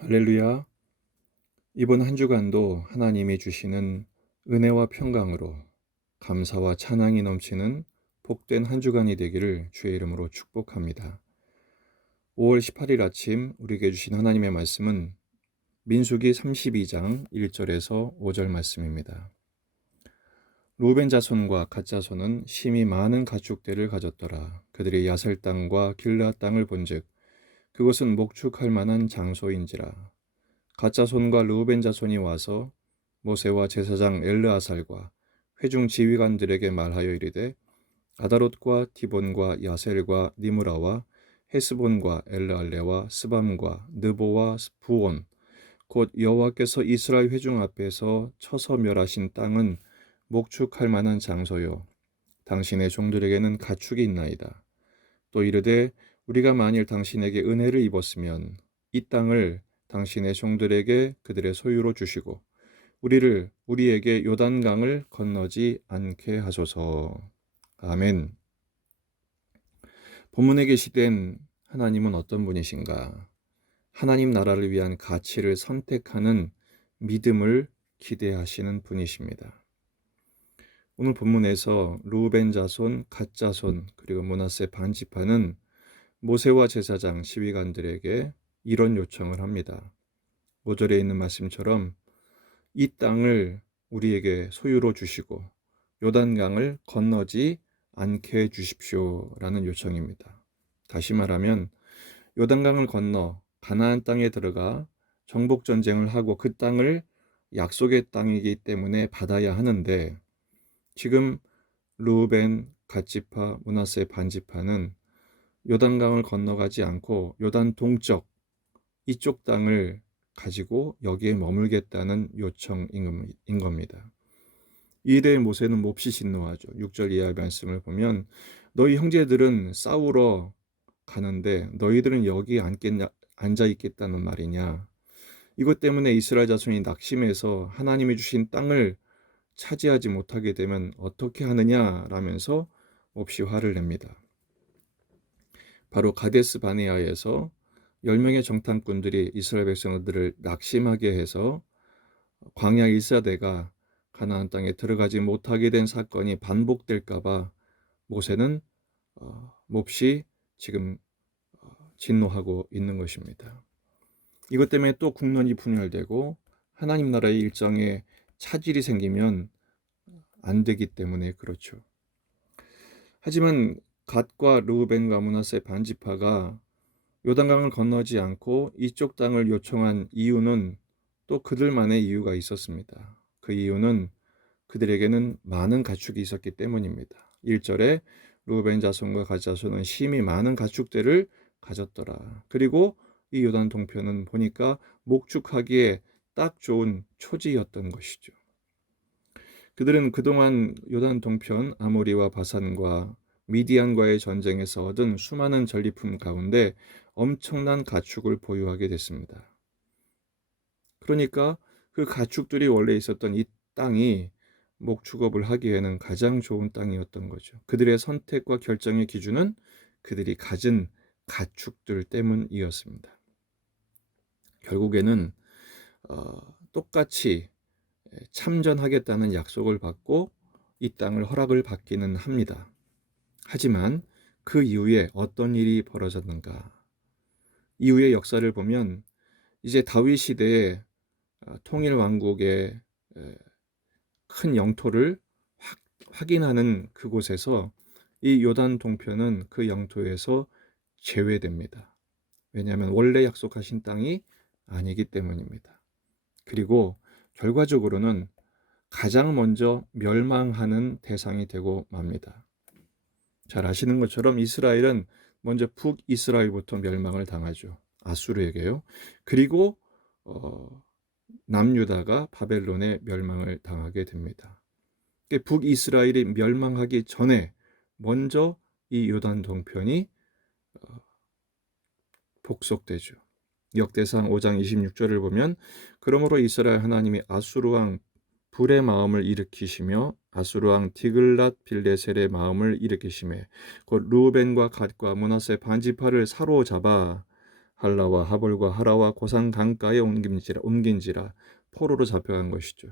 할렐루야. 이번 한 주간도 하나님이 주시는 은혜와 평강으로 감사와 찬양이 넘치는 복된 한 주간이 되기를 주의 이름으로 축복합니다. 5월 18일 아침 우리에게 주신 하나님의 말씀은 민수기 32장 1절에서 5절 말씀입니다. 루벤 자손과 갓 자손은 심히 많은 가축대를 가졌더라. 그들이 야셀 땅과 길르앗 땅을 본즉 그것은 목축할 만한 장소인지라. 갓 자손과 르우벤 자손이 와서 모세와 제사장 엘르아살과 회중 지휘관들에게 말하여 이르되 아다롯과 디본과 야셀과 니므라와 헤스본과 엘르알레와 스밤과 느보와 부온 곧 여호와께서 이스라엘 회중 앞에서 쳐서 멸하신 땅은 목축할 만한 장소요 당신의 종들에게는 가축이 있나이다. 또 이르되 우리가 만일 당신에게 은혜를 입었으면 이 땅을 당신의 종들에게 그들의 소유로 주시고 우리에게 요단강을 건너지 않게 하소서. 아멘. 본문에 게시된 하나님은 어떤 분이신가? 하나님 나라를 위한 가치를 선택하는 믿음을 기대하시는 분이십니다. 오늘 본문에서 루벤 자손, 갓 자손, 그리고 므낫세 반지파는 모세와 제사장, 시위관들에게 이런 요청을 합니다. 5절에 있는 말씀처럼 이 땅을 우리에게 소유로 주시고 요단강을 건너지 않게 해 주십시오라는 요청입니다. 다시 말하면 요단강을 건너 가나안 땅에 들어가 정복 전쟁을 하고 그 땅을 약속의 땅이기 때문에 받아야 하는데 지금 르우벤, 갓지파, 므낫세 반지파는 요단강을 건너가지 않고 요단 동쪽 이쪽 땅을 가지고 여기에 머물겠다는 요청인 겁니다. 이에 대해 모세는 몹시 진노하죠. 6절 이하의 말씀을 보면 너희 형제들은 싸우러 가는데 너희들은 여기 앉아 있겠다는 말이냐. 이것 때문에 이스라엘 자손이 낙심해서 하나님이 주신 땅을 차지하지 못하게 되면 어떻게 하느냐라면서 몹시 화를 냅니다. 바로 가데스 바네아에서 10명의 정탐꾼들이 이스라엘 백성들을 낙심하게 해서 광야 1사대가 가나안 땅에 들어가지 못하게 된 사건이 반복될까 봐 모세는 몹시 지금 진노하고 있는 것입니다. 이것 때문에 또 국론이 분열되고 하나님 나라의 일정에 차질이 생기면 안 되기 때문에 그렇죠. 하지만 갓과 르우벤과 므낫세 반지파가 요단강을 건너지 않고 이쪽 땅을 요청한 이유는 또 그들만의 이유가 있었습니다. 그 이유는 그들에게는 많은 가축이 있었기 때문입니다. 1절에 르우벤 자손과 갓 자손은 심히 많은 가축들을 가졌더라. 그리고 이 요단 동편은 보니까 목축하기에 딱 좋은 초지였던 것이죠. 그들은 그동안 요단 동편 아모리와 바산과 미디안과의 전쟁에서 얻은 수많은 전리품 가운데 엄청난 가축을 보유하게 됐습니다. 그러니까 그 가축들이 원래 있었던 이 땅이 목축업을 하기에는 가장 좋은 땅이었던 거죠. 그들의 선택과 결정의 기준은 그들이 가진 가축들 때문이었습니다. 결국에는 똑같이 참전하겠다는 약속을 받고 이 땅을 허락을 받기는 합니다. 하지만 그 이후에 어떤 일이 벌어졌는가? 이후의 역사를 보면 이제 다윗 시대에 통일 왕국의 큰 영토를 확인하는 그곳에서 이 요단 동편은 그 영토에서 제외됩니다. 왜냐하면 원래 약속하신 땅이 아니기 때문입니다. 그리고 결과적으로는 가장 먼저 멸망하는 대상이 되고 맙니다. 잘 아시는 것처럼 이스라엘은 먼저 북이스라엘부터 멸망을 당하죠. 아수르에게요. 그리고 남유다가 바벨론의 멸망을 당하게 됩니다. 북이스라엘이 멸망하기 전에 먼저 이 요단 동편이 복속되죠. 역대상 5장 26절을 보면 그러므로 이스라엘 하나님이 아수르 왕 불의 마음을 일으키시며 아수르 왕 디글랏 빌레셀의 마음을 일으키시매 곧 르우벤과 갓과 므낫세 반지파를 사로잡아 할라와 하볼과 하라와 고산 강가에 옮긴지라 포로로 잡혀간 것이죠.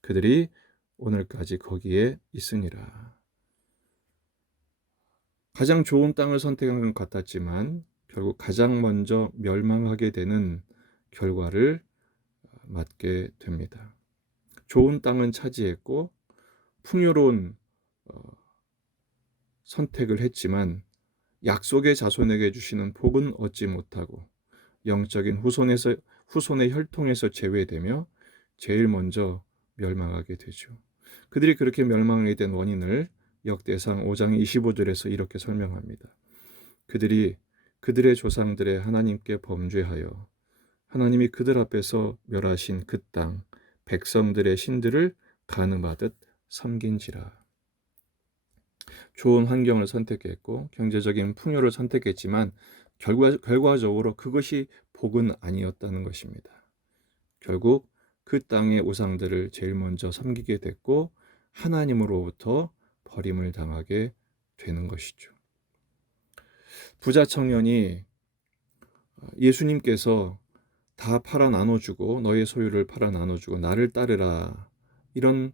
그들이 오늘까지 거기에 있으니라. 가장 좋은 땅을 선택한 것 같았지만 결국 가장 먼저 멸망하게 되는 결과를 맞게 됩니다. 좋은 땅은 차지했고 풍요로운 선택을 했지만 약속의 자손에게 주시는 복은 얻지 못하고 영적인 후손의 혈통에서 제외되며 제일 먼저 멸망하게 되죠. 그들이 그렇게 멸망하게 된 원인을 역대상 5장 25절에서 이렇게 설명합니다. 그들이 그들의 조상들의 하나님께 범죄하여 하나님이 그들 앞에서 멸하신 그 땅 백성들의 신들을 간음하듯 섬긴지라. 좋은 환경을 선택했고 경제적인 풍요를 선택했지만 결과적으로 그것이 복은 아니었다는 것입니다. 결국 그 땅의 우상들을 제일 먼저 섬기게 됐고 하나님으로부터 버림을 당하게 되는 것이죠. 부자 청년이 예수님께서 다 팔아 나눠주고 너의 소유를 팔아 나눠주고 나를 따르라 이런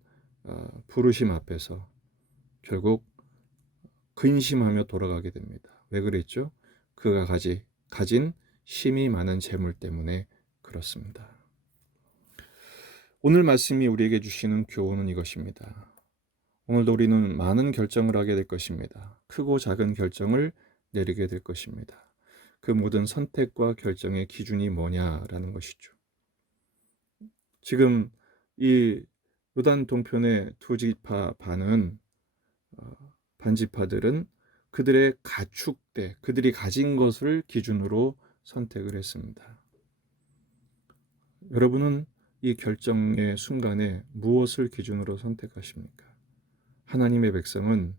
부르심 앞에서 결국 근심하며 돌아가게 됩니다. 왜 그랬죠? 그가 가진 힘이 많은 재물 때문에 그렇습니다. 오늘 말씀이 우리에게 주시는 교훈은 이것입니다. 오늘도 우리는 많은 결정을 하게 될 것입니다. 크고 작은 결정을 내리게 될 것입니다. 그 모든 선택과 결정의 기준이 뭐냐라는 것이죠. 지금 이 요단 동편의 두 지파 반지파들은 그들의 가축대, 그들이 가진 것을 기준으로 선택을 했습니다. 여러분은 이 결정의 순간에 무엇을 기준으로 선택하십니까? 하나님의 백성은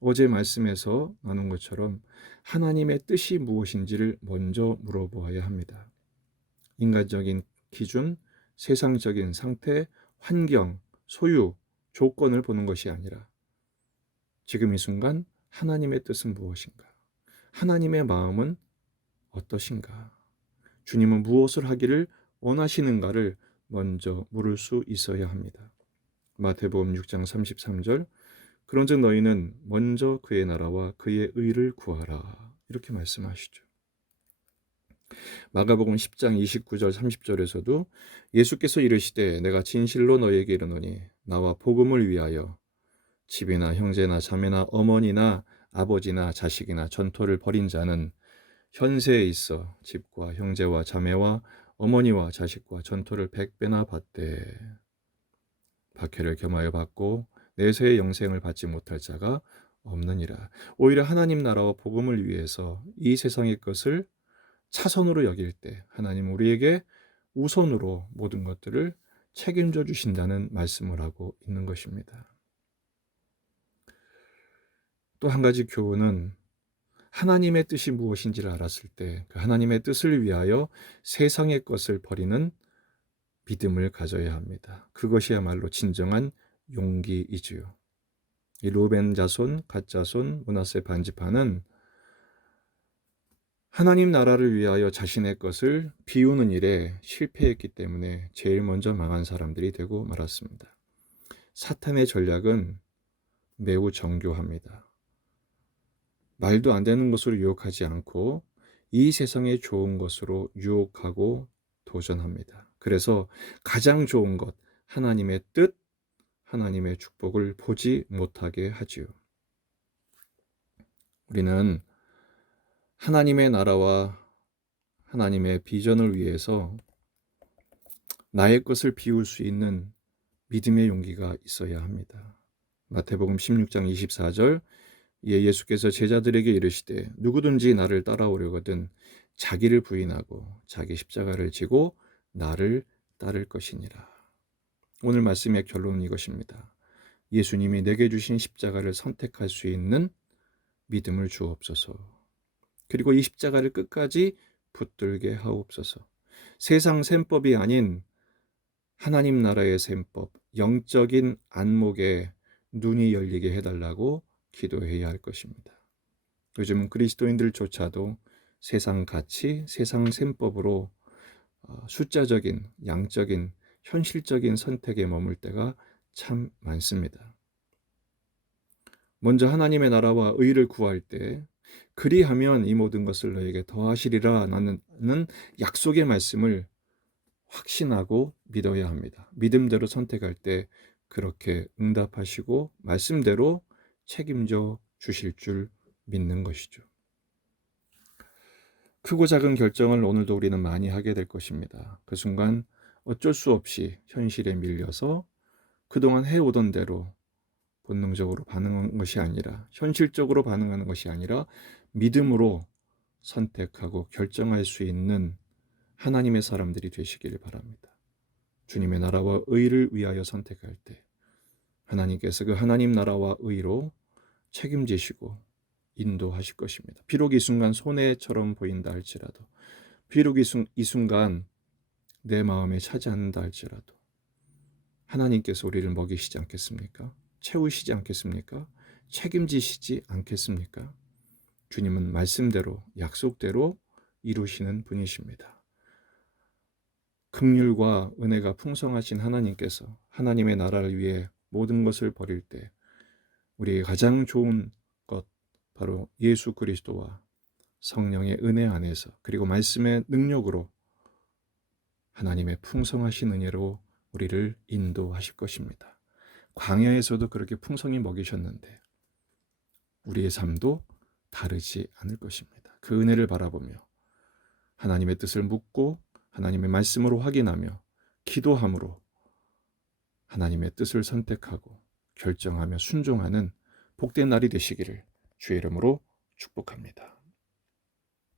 어제 말씀에서 나눈 것처럼 하나님의 뜻이 무엇인지를 먼저 물어보아야 합니다. 인간적인 기준, 세상적인 상태, 환경, 소유, 조건을 보는 것이 아니라 지금 이 순간 하나님의 뜻은 무엇인가? 하나님의 마음은 어떠신가? 주님은 무엇을 하기를 원하시는가를 먼저 물을 수 있어야 합니다. 마태복음 6장 33절 그런즉 너희는 먼저 그의 나라와 그의 의를 구하라 이렇게 말씀하시죠. 마가복음 10장 29절 30절에서도 예수께서 이르시되 내가 진실로 너희에게 이르노니 나와 복음을 위하여 집이나 형제나 자매나 어머니나 아버지나 자식이나 전토를 벌인 자는 현세에 있어 집과 형제와 자매와 어머니와 자식과 전토를 100배나 받되 박해를 겸하여 받고 내세의 영생을 받지 못할 자가 없느니라. 오히려 하나님 나라와 복음을 위해서 이 세상의 것을 차선으로 여길 때 하나님 우리에게 우선으로 모든 것들을 책임져 주신다는 말씀을 하고 있는 것입니다. 또 한 가지 교훈은 하나님의 뜻이 무엇인지를 알았을 때 그 하나님의 뜻을 위하여 세상의 것을 버리는 믿음을 가져야 합니다. 그것이야말로 진정한 용기이지요. 이 루벤 자손, 갓 자손, 므낫세 반지파는 하나님 나라를 위하여 자신의 것을 비우는 일에 실패했기 때문에 제일 먼저 망한 사람들이 되고 말았습니다. 사탄의 전략은 매우 정교합니다. 말도 안 되는 것으로 유혹하지 않고 이 세상의 좋은 것으로 유혹하고 도전합니다. 그래서 가장 좋은 것, 하나님의 뜻, 하나님의 축복을 보지 못하게 하지요. 우리는 하나님의 나라와 하나님의 비전을 위해서 나의 것을 비울 수 있는 믿음의 용기가 있어야 합니다. 마태복음 16장 24절 예수께서 제자들에게 이르시되 누구든지 나를 따라오려거든 자기를 부인하고 자기 십자가를 지고 나를 따를 것이니라. 오늘 말씀의 결론은 이것입니다. 예수님이 내게 주신 십자가를 선택할 수 있는 믿음을 주옵소서. 그리고 이 십자가를 끝까지 붙들게 하옵소서. 세상 셈법이 아닌 하나님 나라의 셈법, 영적인 안목에 눈이 열리게 해달라고 기도해야 할 것입니다. 요즘 그리스도인들조차도 세상 가치, 세상 셈법으로 숫자적인, 양적인, 현실적인 선택에 머물 때가 참 많습니다. 먼저 하나님의 나라와 의를 구할 때 그리하면 이 모든 것을 너에게 더하시리라 라는 약속의 말씀을 확신하고 믿어야 합니다. 믿음대로 선택할 때 그렇게 응답하시고 말씀대로 책임져 주실 줄 믿는 것이죠. 크고 작은 결정을 오늘도 우리는 많이 하게 될 것입니다. 그 순간 어쩔 수 없이 현실에 밀려서 그동안 해오던 대로 본능적으로 반응한 것이 아니라, 현실적으로 반응하는 것이 아니라 믿음으로 선택하고 결정할 수 있는 하나님의 사람들이 되시기를 바랍니다. 주님의 나라와 의를 위하여 선택할 때 하나님께서 그 하나님 나라와 의로 책임지시고 인도하실 것입니다. 비록 이 순간 손해처럼 보인다 할지라도, 비록 이 순간 내 마음에 차지 않는다 할지라도 하나님께서 우리를 먹이시지 않겠습니까? 채우시지 않겠습니까? 책임지시지 않겠습니까? 주님은 말씀대로, 약속대로 이루시는 분이십니다. 긍휼과 은혜가 풍성하신 하나님께서 하나님의 나라를 위해 모든 것을 버릴 때 우리에게 가장 좋은 것, 바로 예수 그리스도와 성령의 은혜 안에서, 그리고 말씀의 능력으로 하나님의 풍성하신 은혜로 우리를 인도하실 것입니다. 광야에서도 그렇게 풍성히 먹이셨는데 우리의 삶도 다르지 않을 것입니다. 그 은혜를 바라보며 하나님의 뜻을 묻고 하나님의 말씀으로 확인하며 기도함으로 하나님의 뜻을 선택하고 결정하며 순종하는 복된 날이 되시기를 주의 이름으로 축복합니다.